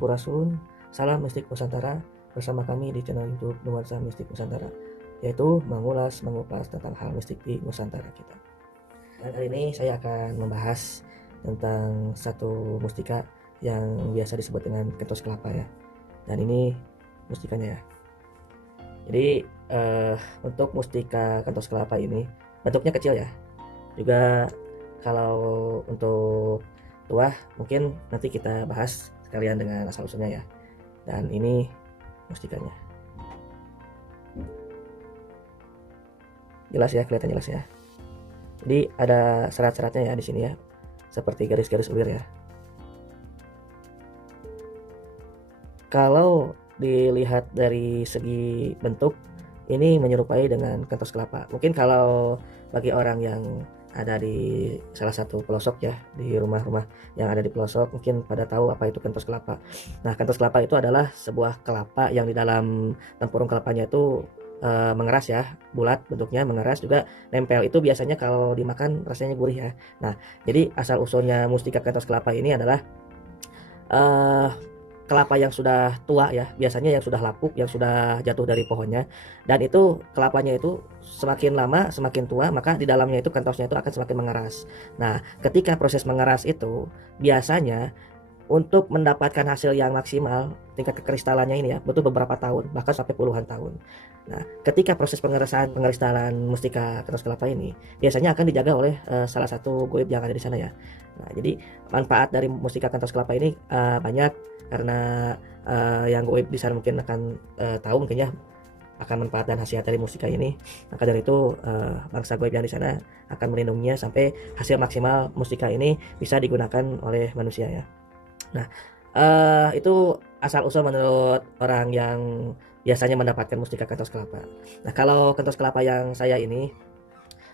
Sampurasun, salam mistik Nusantara. Bersama kami di channel YouTube Nuansa Mistik Nusantara, yaitu mengulas, mengupas tentang hal mistik di Nusantara kita. Dan hari ini saya akan membahas tentang satu mustika yang biasa disebut dengan kentos kelapa ya. Dan ini mustikanya ya. Jadi untuk mustika kentos kelapa ini bentuknya kecil ya. Juga kalau untuk tuah mungkin nanti kita bahas sekalian dengan asal usulnya ya. Dan ini mustikanya. Jelas ya, kelihatan jelas ya. Jadi ada serat-seratnya ya di sini ya. Seperti garis-garis ulir ya. Kalau dilihat dari segi bentuk, ini menyerupai dengan kentos kelapa. Mungkin kalau bagi orang yang ada di salah satu pelosok ya, di rumah-rumah yang ada di pelosok, mungkin pada tahu apa itu kentos kelapa. Nah, kentos kelapa itu adalah sebuah kelapa yang di dalam tempurung kelapanya itu mengeras ya, bulat bentuknya, mengeras juga nempel. Itu biasanya kalau dimakan rasanya gurih ya. Nah, jadi asal usulnya mustika kentos kelapa ini adalah kelapa yang sudah tua ya, biasanya yang sudah lapuk, yang sudah jatuh dari pohonnya, dan itu kelapanya itu semakin lama semakin tua, maka di dalamnya itu kentosnya itu akan semakin mengeras. Nah, ketika proses mengeras itu biasanya untuk mendapatkan hasil yang maksimal, tingkat kekristalannya ini ya, butuh beberapa tahun, bahkan sampai puluhan tahun. Nah, ketika proses pengeristalan mustika kentos kelapa ini biasanya akan dijaga oleh salah satu goib yang ada di sana ya. Nah, jadi manfaat dari mustika kentos kelapa ini banyak, karena yang goib di sana mungkin akan tahu mungkin ya akan manfaat dan khasiat dari mustika ini. Maka dari itu bangsa goib yang di sana akan melindunginya sampai hasil maksimal mustika ini bisa digunakan oleh manusia ya. Nah, itu asal usul menurut orang yang biasanya mendapatkan mustika kentos kelapa. Nah, kalau kentos kelapa yang saya ini,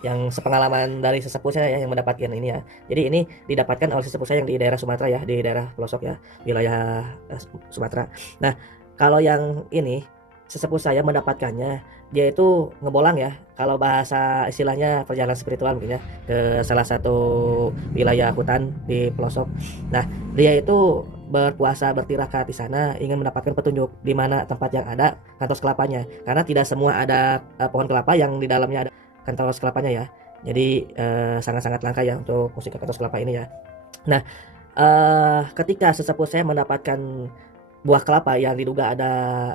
yang sepengalaman dari sesepuh saya ya, yang mendapatkan ini ya. Jadi ini didapatkan oleh sesepuh saya yang di daerah Sumatera ya, di daerah pelosok ya, wilayah Sumatera. Nah, kalau yang ini sesepuh saya mendapatkannya, dia itu ngebolang ya, kalau bahasa istilahnya perjalanan spiritual mungkin ya, ke salah satu wilayah hutan di pelosok. Nah, dia itu berpuasa bertirakat di sana, ingin mendapatkan petunjuk di mana tempat yang ada kantos kelapanya, karena tidak semua ada pohon kelapa yang di dalamnya ada kentos kelapanya ya. Jadi sangat-sangat langka ya untuk mustika kentos kelapa ini ya. Nah, ketika sesepuh saya mendapatkan buah kelapa yang diduga ada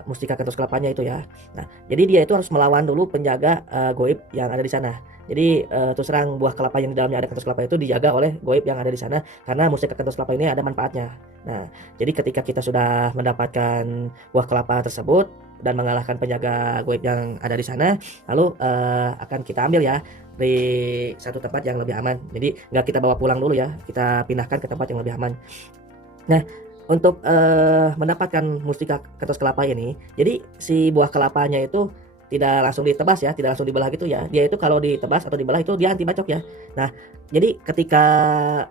mustika kentos kelapanya itu ya. Nah, jadi dia itu harus melawan dulu penjaga goib yang ada di sana. Jadi terus terang buah kelapa yang di dalamnya ada kentos kelapa itu dijaga oleh goib yang ada di sana, karena mustika kentos kelapa ini ada manfaatnya. Nah, jadi ketika kita sudah mendapatkan buah kelapa tersebut dan mengalahkan penjaga goib yang ada di sana, lalu akan kita ambil ya di satu tempat yang lebih aman. Jadi nggak kita bawa pulang dulu ya, kita pindahkan ke tempat yang lebih aman. Nah, untuk mendapatkan mustika kentos kelapa ini, jadi si buah kelapanya itu tidak langsung ditebas ya, tidak langsung dibelah gitu ya. Dia itu kalau ditebas atau dibelah itu dia anti bacok ya. Nah, jadi ketika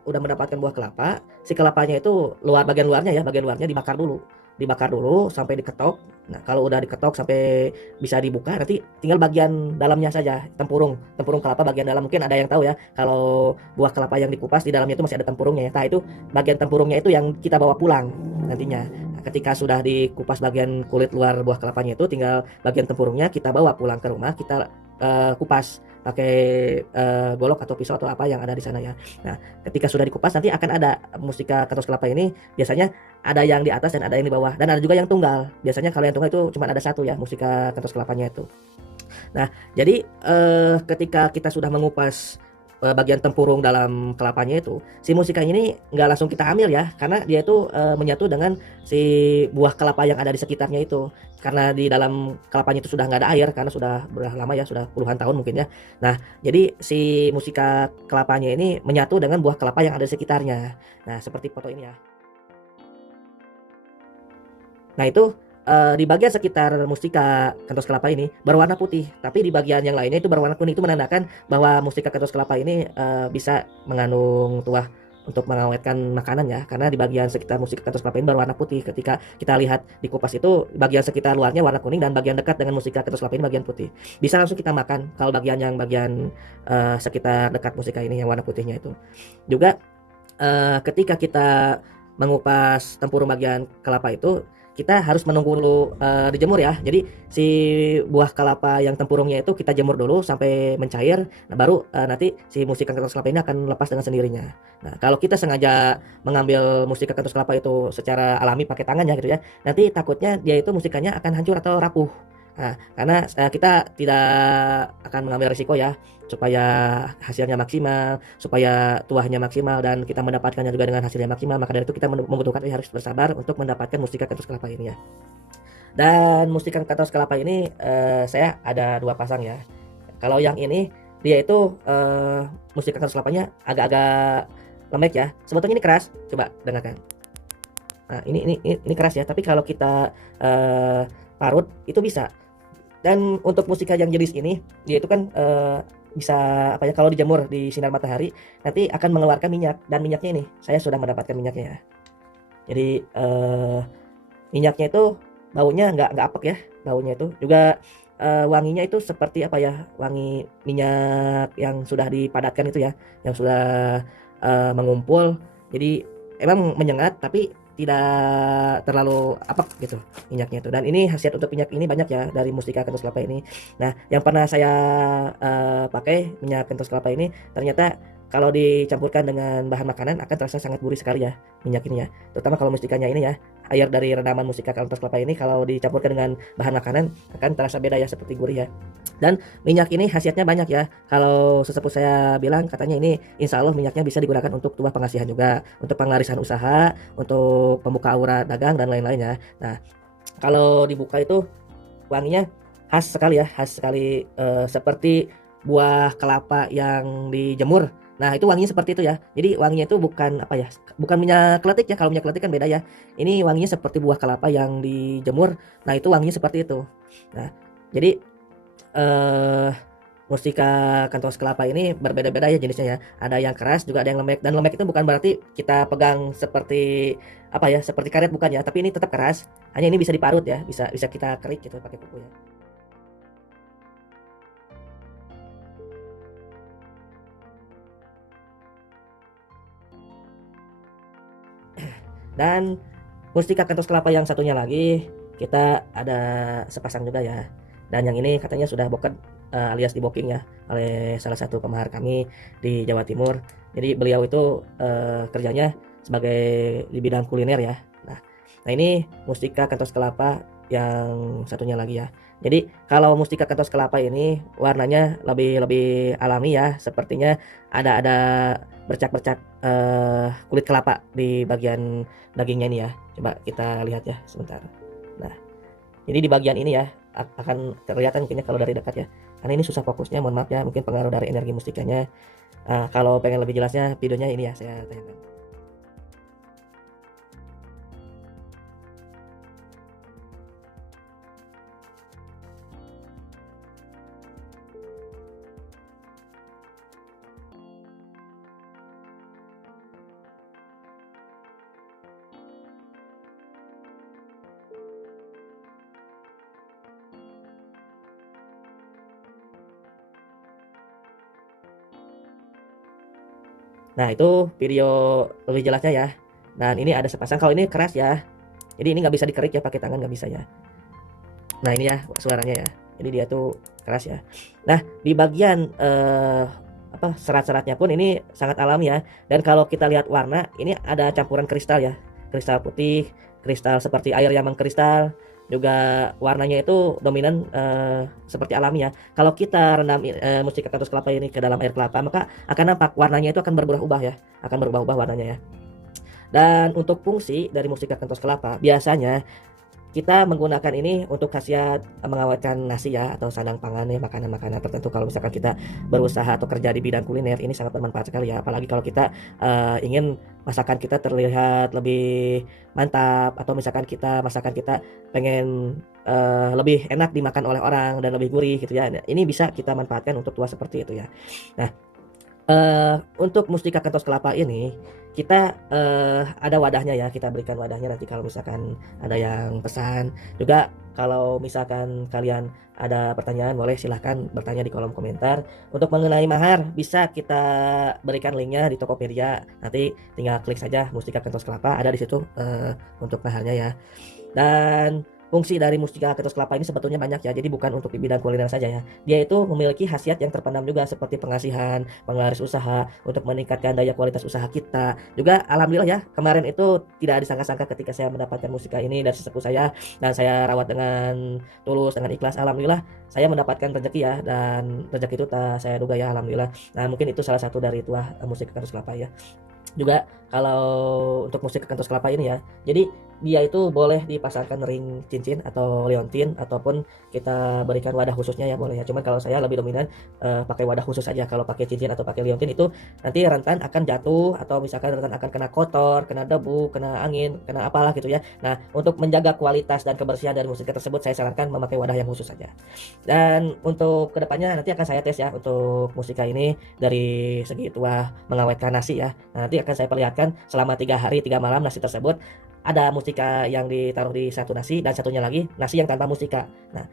udah mendapatkan buah kelapa, si kelapanya itu bagian luarnya ya, bagian luarnya dibakar dulu sampai diketok. Nah, kalau udah diketok sampai bisa dibuka, nanti tinggal bagian dalamnya saja, tempurung kelapa bagian dalam. Mungkin ada yang tahu ya, kalau buah kelapa yang dikupas di dalamnya itu masih ada tempurungnya ya. Nah, itu bagian tempurungnya itu yang kita bawa pulang nantinya. Nah, ketika sudah dikupas bagian kulit luar buah kelapanya itu, tinggal bagian tempurungnya kita bawa pulang ke rumah, kita kupas pakai golok atau pisau atau apa yang ada di sana ya. Nah, ketika sudah dikupas nanti akan ada mustika kentos kelapa ini, biasanya ada yang di atas dan ada yang di bawah, dan ada juga yang tunggal. Biasanya kalau yang tunggal itu cuma ada satu ya mustika kentos kelapanya itu. Nah, jadi ketika kita sudah mengupas bagian tempurung dalam kelapanya itu, si musika ini nggak langsung kita ambil ya, karena dia itu menyatu dengan si buah kelapa yang ada di sekitarnya itu. Karena di dalam kelapanya itu sudah nggak ada air, karena sudah berapa lama ya, sudah puluhan tahun mungkin ya. Nah, jadi si musika kelapanya ini menyatu dengan buah kelapa yang ada di sekitarnya. Nah, seperti foto ini ya. Nah, itu di bagian sekitar mustika kentos kelapa ini berwarna putih, tapi di bagian yang lainnya itu berwarna kuning. Itu menandakan bahwa mustika kentos kelapa ini bisa mengandung tuah untuk mengawetkan makanan ya, karena di bagian sekitar mustika kentos kelapa ini berwarna putih. Ketika kita lihat di kupas itu, bagian sekitar luarnya warna kuning dan bagian dekat dengan mustika kentos kelapa ini bagian putih. Bisa langsung kita makan kalau bagian sekitar dekat mustika ini yang warna putihnya itu. Juga ketika kita mengupas tempurung bagian kelapa itu, kita harus menunggu dulu dijemur ya. Jadi si buah kelapa yang tempurungnya itu kita jemur dulu sampai mencair. Nah, baru nanti si mustika kantos kelapa ini akan lepas dengan sendirinya. Nah, kalau kita sengaja mengambil mustika kantos kelapa itu secara alami pakai tangan ya gitu ya, nanti takutnya dia itu mustikanya akan hancur atau rapuh. Nah, karena kita tidak akan mengambil risiko ya, supaya hasilnya maksimal, supaya tuahnya maksimal dan kita mendapatkannya juga dengan hasil yang maksimal. Maka dari itu kita membutuhkan harus bersabar untuk mendapatkan mustika kantos kelapa ini ya. Dan mustika kantos kelapa ini saya ada dua pasang ya. Kalau yang ini dia itu mustika kantos kelapanya agak-agak lembek ya. Sebetulnya ini keras. Coba dengarkan. Nah, ini keras ya, tapi kalau kita parut itu bisa. Dan untuk mustika yang jenis ini, dia itu kan bisa apa ya, kalau dijemur di sinar matahari nanti akan mengeluarkan minyak, dan minyaknya ini saya sudah mendapatkan minyaknya ya. Jadi minyaknya itu baunya nggak apek ya, baunya itu juga wanginya itu seperti apa ya, wangi minyak yang sudah dipadatkan itu ya, yang sudah mengumpul. Jadi emang menyengat tapi tidak terlalu apek gitu minyaknya itu. Dan ini khasiat untuk minyak ini banyak ya dari mustika kantos kelapa ini. Nah, yang pernah saya pakai minyak kantos kelapa ini, ternyata kalau dicampurkan dengan bahan makanan akan terasa sangat gurih sekali ya minyak ini ya. Terutama kalau mustikanya ini ya, air dari rendaman mustika kantos kelapa ini kalau dicampurkan dengan bahan makanan akan terasa beda ya, seperti gurih ya. Dan minyak ini khasiatnya banyak ya. Kalau sesepuh saya bilang katanya ini insya Allah minyaknya bisa digunakan untuk tuah pengasihan juga, untuk pengarisan usaha, untuk pembuka aura dagang dan lain-lainnya. Nah, kalau dibuka itu wanginya khas sekali ya, khas sekali seperti buah kelapa yang dijemur. Nah, itu wanginya seperti itu ya. Jadi wanginya itu bukan apa ya, bukan minyak kletik ya. Kalau minyak kletik kan beda ya. Ini wanginya seperti buah kelapa yang dijemur. Nah, itu wanginya seperti itu. Nah, jadi eh mustika kantos kelapa ini berbeda-beda ya jenisnya ya. Ada yang keras juga ada yang lembek, dan lembek itu bukan berarti kita pegang seperti apa ya, seperti karet, bukan ya, tapi ini tetap keras. Hanya ini bisa diparut ya, bisa bisa kita kerik gitu pakai kuku ya. Dan mustika kantos kelapa yang satunya lagi kita ada sepasang juga ya. Dan yang ini katanya sudah boken alias diboking ya oleh salah satu pemahar kami di Jawa Timur. Jadi beliau itu kerjanya sebagai di bidang kuliner ya. Nah, ini mustika kantos kelapa yang satunya lagi ya. Jadi kalau mustika kantos kelapa ini warnanya lebih lebih alami ya. Sepertinya ada bercak-bercak kulit kelapa di bagian dagingnya ini ya. Coba kita lihat ya sebentar. Nah, jadi di bagian ini ya akan terlihat mungkinnya kalau dari dekat ya. Karena ini susah fokusnya, mohon maaf ya. Mungkin pengaruh dari energi mustikanya. Kalau pengen lebih jelasnya videonya ini ya saya tayangkan. Nah, itu video lebih jelasnya ya. Dan ini ada sepasang, kalau ini keras ya. Jadi ini nggak bisa dikerik ya, pakai tangan nggak bisa ya. Nah, ini ya suaranya ya. Jadi dia tuh keras ya. Nah, di bagian apa serat-seratnya pun ini sangat alami ya. Dan kalau kita lihat warna, ini ada campuran kristal ya. Kristal putih, kristal seperti air yang mengkristal, juga warnanya itu dominan seperti alami ya. Kalau kita rendam mustika kantos kelapa ini ke dalam air kelapa, maka akan nampak warnanya itu akan berubah-ubah ya, akan berubah-ubah warnanya ya. Dan untuk fungsi dari mustika kantos kelapa, biasanya kita menggunakan ini untuk khasiat mengawetkan nasi ya, atau sandang pangan ya, makanan-makanan tertentu. Kalau misalkan kita berusaha atau kerja di bidang kuliner, ini sangat bermanfaat sekali ya. Apalagi kalau kita ingin masakan kita terlihat lebih mantap, atau misalkan masakan kita pengen lebih enak dimakan oleh orang dan lebih gurih gitu ya. Ini bisa kita manfaatkan untuk tuah seperti itu ya. Nah, untuk mustika kantos kelapa ini kita ada wadahnya ya, kita berikan wadahnya nanti kalau misalkan ada yang pesan. Juga kalau misalkan kalian ada pertanyaan boleh silahkan bertanya di kolom komentar. Untuk mengenai mahar bisa kita berikan linknya di Tokopedia, nanti tinggal klik saja Mustika Kentos Kelapa, ada di situ untuk maharnya ya. Dan fungsi dari Mustika Kentos Kelapa ini sebetulnya banyak ya, jadi bukan untuk di bidang kuliner saja ya. Dia itu memiliki khasiat yang terpendam juga seperti pengasihan, penglaris usaha, untuk meningkatkan daya kualitas usaha kita. Juga alhamdulillah ya, kemarin itu tidak disangka-sangka ketika saya mendapatkan mustika ini dari sesepuh saya dan saya rawat dengan tulus, dengan ikhlas. Alhamdulillah saya mendapatkan rezeki ya, dan rezeki itu tak saya duga ya, alhamdulillah. Nah, mungkin itu salah satu dari tuah Mustika Kentos Kelapa ya. Juga kalau untuk musik Kentos Kelapa ini ya, jadi dia itu boleh dipasangkan ring cincin atau liontin, ataupun kita berikan wadah khususnya ya, boleh ya. Cuman kalau saya lebih dominan pakai wadah khusus aja. Kalau pakai cincin atau pakai liontin itu nanti rentan akan jatuh, atau misalkan rentan akan kena kotor, kena debu, kena angin, kena apalah gitu ya. Nah, untuk menjaga kualitas dan kebersihan dari musik tersebut, saya sarankan memakai wadah yang khusus saja. Dan untuk kedepannya nanti akan saya tes ya untuk musika ini dari segi tuah mengawetkan nasi ya. Nah, nanti akan saya perlihatkan selama 3 hari 3 malam nasi tersebut ada mustika yang ditaruh di satu nasi, dan satunya lagi nasi yang tanpa mustika. Nah,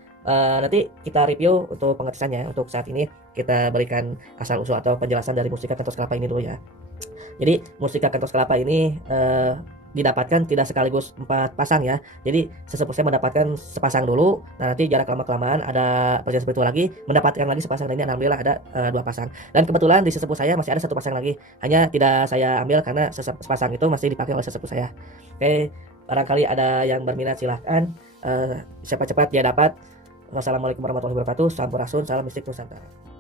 nanti kita review untuk pengetesannya. Untuk saat ini kita berikan asal usul atau penjelasan dari mustika Kentos Kelapa ini dulu ya. Jadi mustika Kentos Kelapa ini didapatkan tidak sekaligus 4 pasang ya. Jadi sesepuh saya mendapatkan sepasang dulu. Nah, nanti jarak lama kelamaan ada perjanjian seperti itu lagi, mendapatkan lagi sepasang, dan ini alhamdulillah ada 2 pasang. Dan kebetulan di sesepuh saya masih ada 1 pasang lagi. Hanya tidak saya ambil karena sepasang itu masih dipakai oleh sesepuh saya. Oke, barangkali ada yang berminat silahkan cepat-cepat dia dapat. Wassalamualaikum warahmatullahi wabarakatuh. Sampurasun, salam mistik Nusantara.